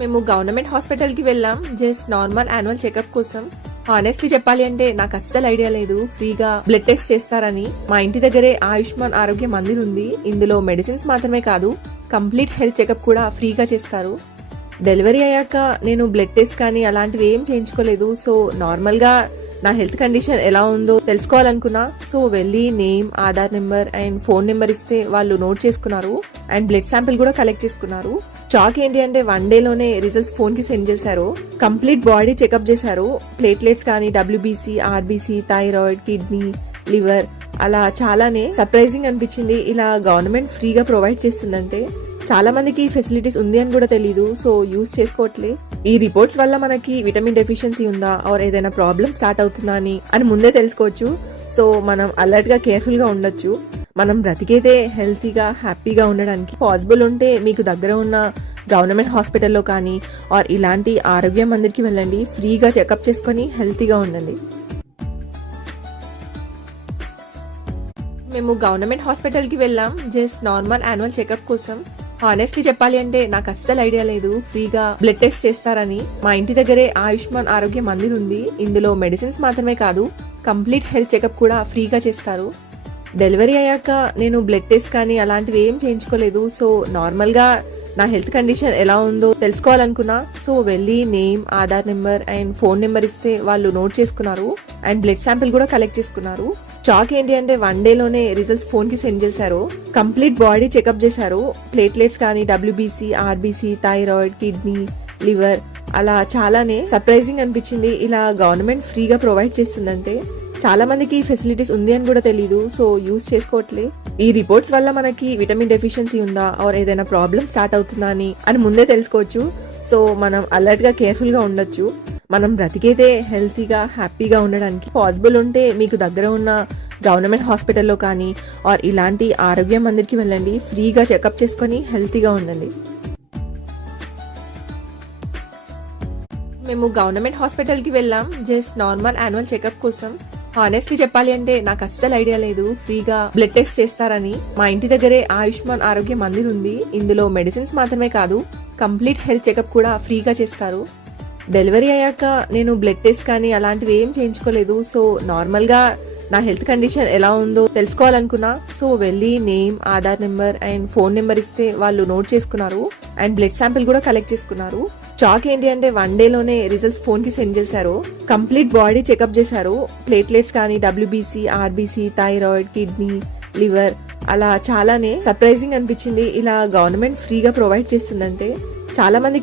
మేము గవర్నమెంట్ హాస్పిటల్కి వెళ్ళాం జస్ట్ నార్మల్ యాన్యువల్ చెకప్ కోసం. హానెస్ట్లీ చెప్పాలి అంటే నాకు అస్సలు ఐడియా లేదు ఫ్రీగా బ్లడ్ టెస్ట్ చేస్తారని. మా ఇంటి దగ్గరే ఆయుష్మాన్ ఆరోగ్య మందిర్ ఉంది. ఇందులో మెడిసిన్స్ మాత్రమే కాదు, కంప్లీట్ హెల్త్ చెకప్ కూడా ఫ్రీగా చేస్తారు. డెలివరీ అయ్యాక నేను బ్లడ్ టెస్ట్ కానీ అలాంటివి ఏం చేయించుకోలేదు. సో నార్మల్గా నా హెల్త్ కండిషన్ ఎలా ఉందో తెలుసుకోవాలనుకున్నా. సో వెళ్ళి name, Aadhaar number and phone number ఇస్తే వాళ్ళు నోట్ చేసుకున్నారు అండ్ బ్లడ్ శాంపిల్ కూడా కలెక్ట్ చేసుకున్నారు. షాక్ ఏంటి అంటే 1 డేలోనే రిజల్ట్స్ ఫోన్ కి సెండ్ చేశారు. కంప్లీట్ బాడీ చెకప్ చేశారు. ప్లేట్లెట్స్ కానీ, WBC, RBC, thyroid, kidney, liver అలా చాలానే సర్ప్రైజింగ్ అనిపించింది. ఇలా గవర్నమెంట్ ఫ్రీగా ప్రొవైడ్ చేస్తుందంటే చాలా మందికి ఫెసిలిటీస్ ఉంది అని కూడా తెలీదు. సో యూస్ చేసుకోవట్లే. ఈ రిపోర్ట్స్ వల్ల మనకి విటమిన్ డెఫిషియన్సీ ఉందా ఆర్ ఏదైనా ప్రాబ్లం స్టార్ట్ అవుతుందా అని ముందే తెలుసుకోవచ్చు. సో మనం అలర్ట్ గా కేర్ఫుల్ గా ఉండొచ్చు. మనం బ్రతికేదే హెల్తీగా, హ్యాపీగా ఉండడానికి. పాసిబుల్ ఉంటే మీకు దగ్గర ఉన్న గవర్నమెంట్ హాస్పిటల్లో కానీ ఆర్ ఇలాంటి ఆరోగ్య మందిర్కి వెళ్ళండి. ఫ్రీగా చెకప్ చేసుకొని హెల్తీగా ఉండండి. మేము గవర్నమెంట్ హాస్పిటల్కి వెళ్ళాం జస్ట్ నార్మల్ యాన్యువల్ చెకప్ కోసం. హానెస్ట్లీ చెప్పాలి అంటే నాకు అస్సలు ఐడియా లేదు ఫ్రీగా బ్లడ్ టెస్ట్ చేస్తారని. మా ఇంటి దగ్గరే ఆయుష్మాన్ ఆరోగ్య మందిర్ ఉంది. ఇందులో మెడిసిన్స్ మాత్రమే కాదు, కంప్లీట్ హెల్త్ చెకప్ కూడా ఫ్రీగా చేస్తారు. డెలివరీ అయ్యాక నేను బ్లడ్ టెస్ట్ కానీ అలాంటివి ఏం చేయించుకోలేదు. సో నార్మల్గా నా హెల్త్ కండిషన్ ఎలా ఉందో తెలుసుకోవాలనుకున్నా. సో వెళ్ళి name, Aadhaar number and phone number ఇస్తే వాళ్ళు నోట్ చేసుకున్నారు అండ్ బ్లడ్ శాంపిల్ కూడా కలెక్ట్ చేసుకున్నారు. షాక్ ఏంటి అంటే 1 డేలోనే రిజల్ట్స్ ఫోన్ కి సెండ్ చేశారు. కంప్లీట్ బాడీ చెకప్ చేశారు. ప్లేట్లెట్స్ కానీ, WBC, RBC, thyroid, kidney, liver అలా చాలానే సర్ప్రైజింగ్ అనిపించింది. ఇలా గవర్నమెంట్ ఫ్రీగా ప్రొవైడ్ చేస్తుందంటే చాలా మందికి ఫెసిలిటీస్ ఉంది అని కూడా తెలీదు. సో యూస్ చేసుకోవట్లే. ఈ రిపోర్ట్స్ వల్ల మనకి విటమిన్ డెఫిషియన్సీ ఉందా ఆర్ ఏదైనా ప్రాబ్లం స్టార్ట్ అవుతుందా అని ముందే తెలుసుకోవచ్చు. సో మనం అలర్ట్ గా కేర్ఫుల్ గా ఉండొచ్చు. మనం బ్రతికేదే హెల్తీగా, హ్యాపీగా ఉండడానికి. పాసిబుల్ ఉంటే మీకు దగ్గర ఉన్న గవర్నమెంట్ హాస్పిటల్లో కానీ ఆర్ ఇలాంటి ఆరోగ్య మందిర్కి వెళ్ళండి. ఫ్రీగా చెకప్ చేసుకొని హెల్తీగా ఉండండి. మేము గవర్నమెంట్ హాస్పిటల్కి వెళ్ళాం జస్ట్ నార్మల్ యాన్యువల్ చెకప్ కోసం. హానెస్ట్లీ చెప్పాలి అంటే నాకు అస్సలు ఐడియా లేదు ఫ్రీగా బ్లడ్ టెస్ట్ చేస్తారని. మా ఇంటి దగ్గరే ఆయుష్మాన్ ఆరోగ్య మందిర్ ఉంది. ఇందులో మెడిసిన్స్ మాత్రమే కాదు, కంప్లీట్ హెల్త్ చెకప్ కూడా ఫ్రీగా చేస్తారు. డెలివరీ అయ్యాక నేను బ్లడ్ టెస్ట్ కానీ అలాంటివి ఏం చేయించుకోలేదు. సో నార్మల్గా నా హెల్త్ కండిషన్ ఎలా ఉందో తెలుసుకోవాలనుకున్నా. సో వెళ్ళి name, Aadhaar number and phone number ఇస్తే వాళ్ళు నోట్ చేసుకున్నారు అండ్ బ్లడ్ శాంపిల్ కూడా కలెక్ట్ చేసుకున్నారు. షాక్ ఏంటి అంటే 1 డేలోనే రిజల్ట్స్ ఫోన్ కి సెండ్ చేశారు. కంప్లీట్ బాడీ చెకప్ చేశారు. ప్లేట్లెట్స్ కానీ, WBC, RBC, thyroid, kidney, liver అలా చాలానే సర్ప్రైజింగ్ అనిపించింది. ఇలా గవర్నమెంట్ ఫ్రీగా ప్రొవైడ్ చేస్తుందంటే చాలా మందికి